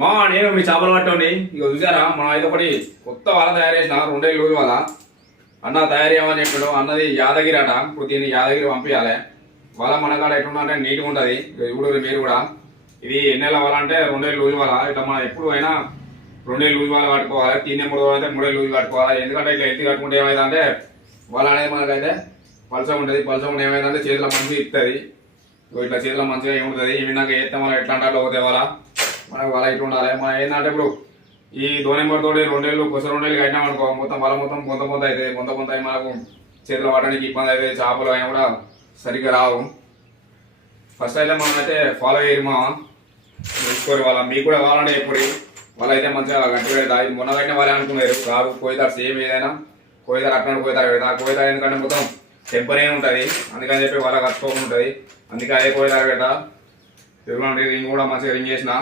మా నేను మీ చేపలు పట్టండి ఇక చూసారా మనం అయితే ఒకటి కొత్త వల తయారు చేసిన 2 రోజుల వల అన్న తయారు చేయమని చెప్పాడు. అన్నది యాదగిరి అట. ఇప్పుడు దీన్ని యాదగిరి పంపించాలి. వల మనకాడ ఎట్లుందంటే నీట్గా ఉంటుంది. ఇప్పుడు మీరు కూడా ఇది ఎన్నెల వల అంటే 2 రోజుల వల. ఇట్లా మనం ఎప్పుడు అయినా 2 రోజుల వల కట్టుకోవాలి. 3 రోజులు అంటే 3 రోజులు కట్టుకోవాలి. ఎందుకంటే ఇట్లా ఎత్తి కట్టుకుంటే ఏమైందంటే వల అనేది మనకైతే పలస ఉంటుంది. పలస ఉంటే ఏమైందంటే చేతిలో మంచిగా ఇస్తుంది. ఇట్లా చేతిలో మంచిగా ఏముంటుంది. ఇవి నాకు ఎత్తే మనం ఎట్లా అంటే అట్లా పోతే వల మనకు వల ఇట్లా ఉండాలి. మనం ఏంటంటే ఇప్పుడు ఈ దోనెంబడితోటి 2 రోజులు కొస 2 రోజులు కట్టినాం అనుకో మొత్తం వల మొత్తం పొంత పొంత అవుతుంది. పొంత పొంత అయి మనకు చేతిలో పట్టడానికి ఇబ్బంది అవుతుంది. చేపలు అయినా కూడా సరిగ్గా రావు. ఫస్ట్ అయితే మనం అయితే ఫాలో అయ్యి మా చూసుకోరు వాళ్ళ మీకు కూడా కావాలంటే ఎప్పుడు వాళ్ళు అయితే మంచిగా గట్టిగా పెడతా. మొన్న కట్టిన వాళ్ళే అనుకున్నారు కాదు. కోయితారు సేమ్ ఏదైనా కోయితారు అక్కడ కోయితారు పెడతా. కోయితారు ఎందుకంటే మొత్తం టెంపరే ఉంటుంది. అందుకని చెప్పి వాళ్ళ కట్టుకోకుండా ఉంటుంది. అందుకే అదే కోయితారు పెడతా. తిరుగులో రింగ్ కూడా మంచిగా రింగ్ చేసిన